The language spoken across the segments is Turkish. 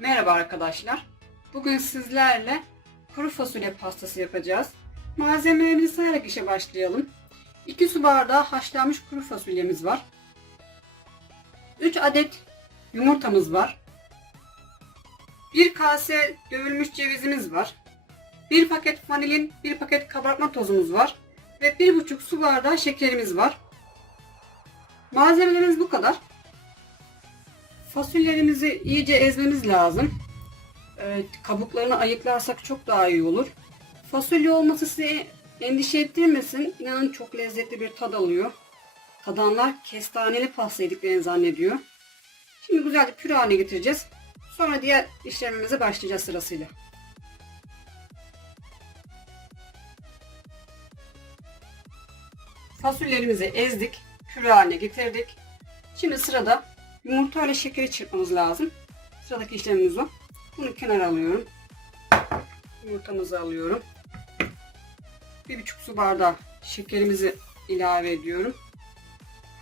Merhaba arkadaşlar. Bugün sizlerle kuru fasulye pastası yapacağız. Malzemelerimizi sayarak işe başlayalım. 2 su bardağı haşlanmış kuru fasulyemiz var. 3 adet yumurtamız var. 1 kase dövülmüş cevizimiz var. 1 paket vanilin, 1 paket kabartma tozumuz var. Ve 1,5 su bardağı şekerimiz var. Malzemelerimiz bu kadar. Fasulyelerimizi iyice ezmemiz lazım. Evet, kabuklarını ayıklarsak çok daha iyi olur. Fasulye olması size endişe ettirmesin. İnanın çok lezzetli bir tad alıyor. Tadanlar kestaneli pasta yediklerini zannediyor. Şimdi güzelce püre haline getireceğiz. Sonra diğer işlemimize başlayacağız sırasıyla. Fasulyelerimizi ezdik. Püre haline getirdik. Şimdi sırada yumurta ile şekeri çırpmamız lazım. Sıradaki işlemimiz o. Bunu kenara alıyorum. Yumurtamızı alıyorum. Bir buçuk su bardağı şekerimizi ilave ediyorum.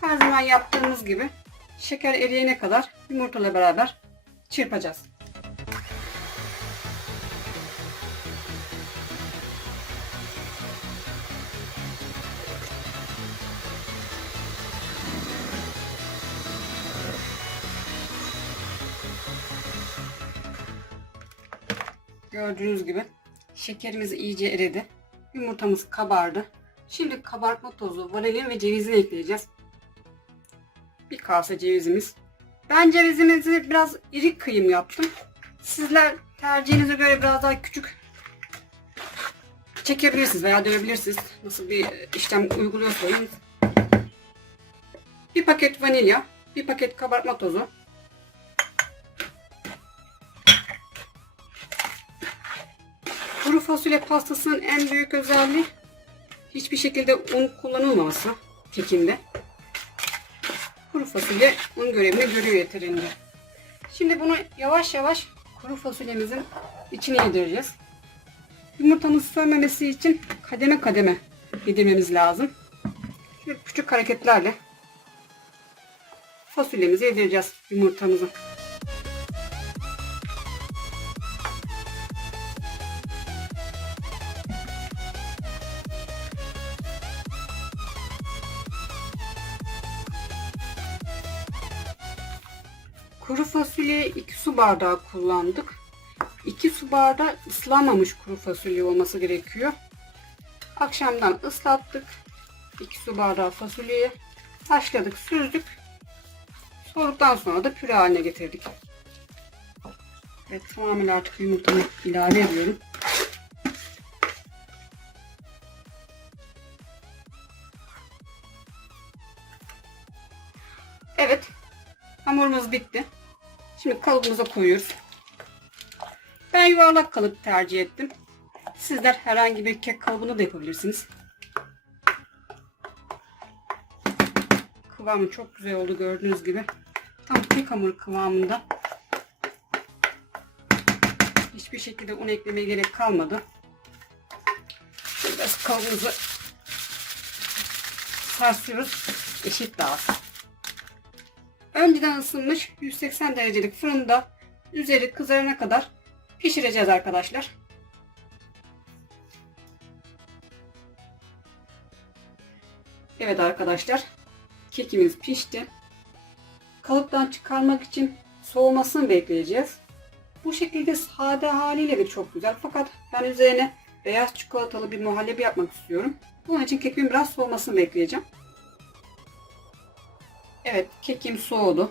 Her zaman yaptığımız gibi şeker eriyene kadar yumurtayla beraber çırpacağız. Gördüğünüz gibi şekerimiz iyice eridi. Yumurtamız kabardı. Şimdi kabartma tozu, vanilin ve cevizini ekleyeceğiz. Bir kase cevizimiz. Ben cevizimizi biraz iri kıyım yaptım. Sizler tercihinize göre biraz daha küçük çekebilirsiniz veya dövebilirsiniz. Nasıl bir işlem uyguluyorsanız. Bir paket vanilya, bir paket kabartma tozu, Kuru fasulye pastasının en büyük özelliği hiçbir şekilde un kullanılmaması kekinde. Kuru fasulye un görevini görüyor yeterince. Şimdi bunu yavaş yavaş kuru fasulyemizin içine yedireceğiz. Yumurtamız sönmemesi için kademe kademe yedirmemiz lazım. Şöyle küçük hareketlerle fasulyemizi yedireceğiz yumurtamızı. Kuru fasulye 2 su bardağı kullandık. 2 su bardağı ıslanmamış kuru fasulye olması gerekiyor. Akşamdan ıslattık. 2 su bardağı fasulyeyi haşladık, süzdük. Soğuduktan sonra da püre haline getirdik. Evet tamamen artık yumurtamı ilave ediyorum. Evet Hamurumuz bitti. Şimdi kalıbımıza koyuyoruz. Ben yuvarlak kalıp tercih ettim. Sizler herhangi bir kek kalıbını da yapabilirsiniz. Kıvamı çok güzel oldu gördüğünüz gibi. Tam kek hamuru kıvamında. Hiçbir şekilde un eklemeye gerek kalmadı. Şöyle biraz kalıbımızı sarsıyoruz. Eşit dağılsın. Önceden ısınmış 180 derecelik fırında üzeri kızarana kadar pişireceğiz arkadaşlar. Evet arkadaşlar kekimiz pişti. Kalıptan çıkarmak için soğumasını bekleyeceğiz. Bu şekilde sade haliyle de çok güzel. Fakat ben üzerine beyaz çikolatalı bir muhallebi yapmak istiyorum. Bunun için kekimin biraz soğumasını bekleyeceğim. Evet kekim soğudu.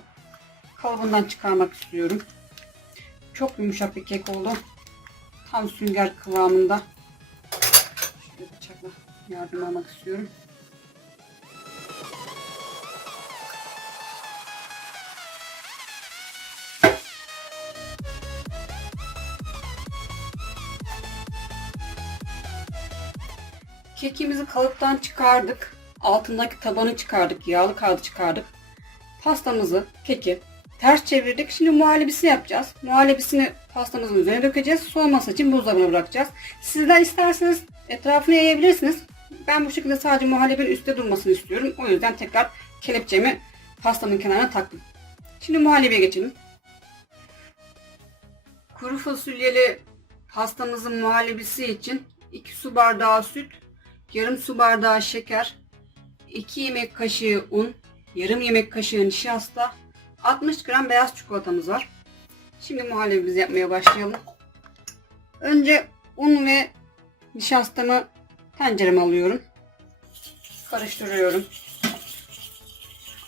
Kalıbından çıkarmak istiyorum. Çok yumuşak bir kek oldu. Tam sünger kıvamında. Şöyle bıçakla yardım almak istiyorum. Kekimizi kalıptan çıkardık. Altındaki tabanı çıkardık. Yağlı kağıdı çıkardık. Pastamızı, keki ters çevirdik. Şimdi muhallebisini yapacağız. Muhallebisini pastamızın üzerine dökeceğiz. Soğuması için buzdolabına bırakacağız. Sizler isterseniz etrafını yayabilirsiniz. Ben bu şekilde sadece muhallebinin üstte durmasını istiyorum. O yüzden tekrar kelepçemi pastamın kenarına taktım. Şimdi muhallebiye geçelim. Kuru fasulyeli pastamızın muhallebisi için 2 su bardağı süt, yarım su bardağı şeker, 2 yemek kaşığı un, yarım yemek kaşığı nişasta, 60 gram beyaz çikolatamız var. Şimdi muhallebimizi yapmaya başlayalım. Önce un ve nişastamı tencereme alıyorum. Karıştırıyorum.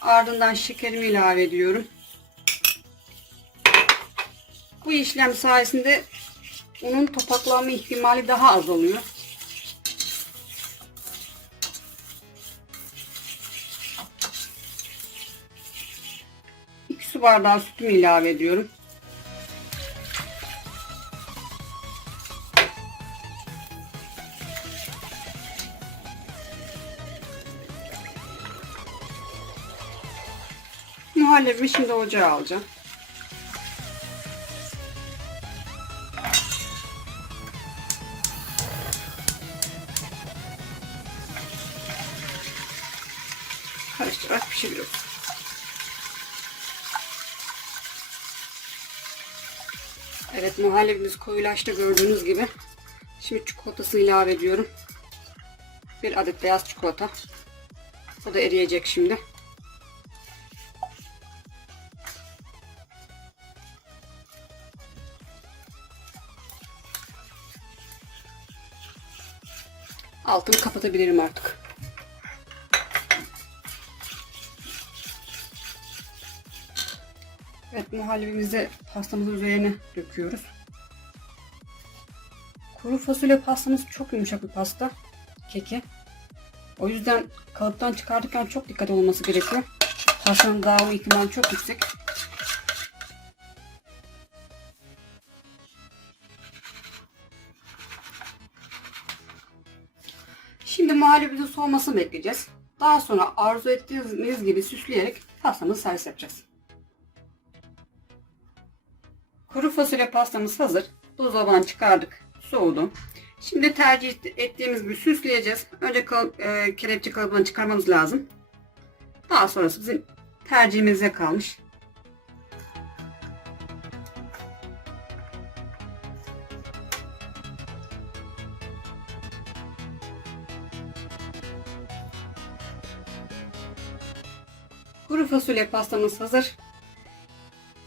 Ardından şekerimi ilave ediyorum. Bu işlem sayesinde unun topaklanma ihtimali daha az oluyor. Su bardağı sütümü ilave ediyorum. Muhallebimi şimdi ocağa alacağım. Evet muhallebimiz koyulaştı gördüğünüz gibi. Şimdi çikolatasını ilave ediyorum. Bir adet beyaz çikolata. O da eriyecek şimdi. Altını kapatabilirim artık. Muhallebimizi pastamızın üzerine döküyoruz. Kuru fasulye pastamız çok yumuşak bir pasta. Keki. O yüzden kalıptan çıkardıktan çok dikkat olması gerekiyor. Pastanın dağılma ihtimali çok yüksek. Şimdi muhallebimizin soğumasını bekleyeceğiz. Daha sonra arzu ettiğiniz gibi süsleyerek pastamızı servis yapacağız. Kuru fasulye pastamız hazır. Buzdolabından çıkardık. Soğudu. Şimdi tercih ettiğimiz gibi süsleyeceğiz. Önce kalıp, e, kelepçe kalıbından çıkarmamız lazım. Daha sonrası bizim tercihimize kalmış. Kuru fasulye pastamız hazır.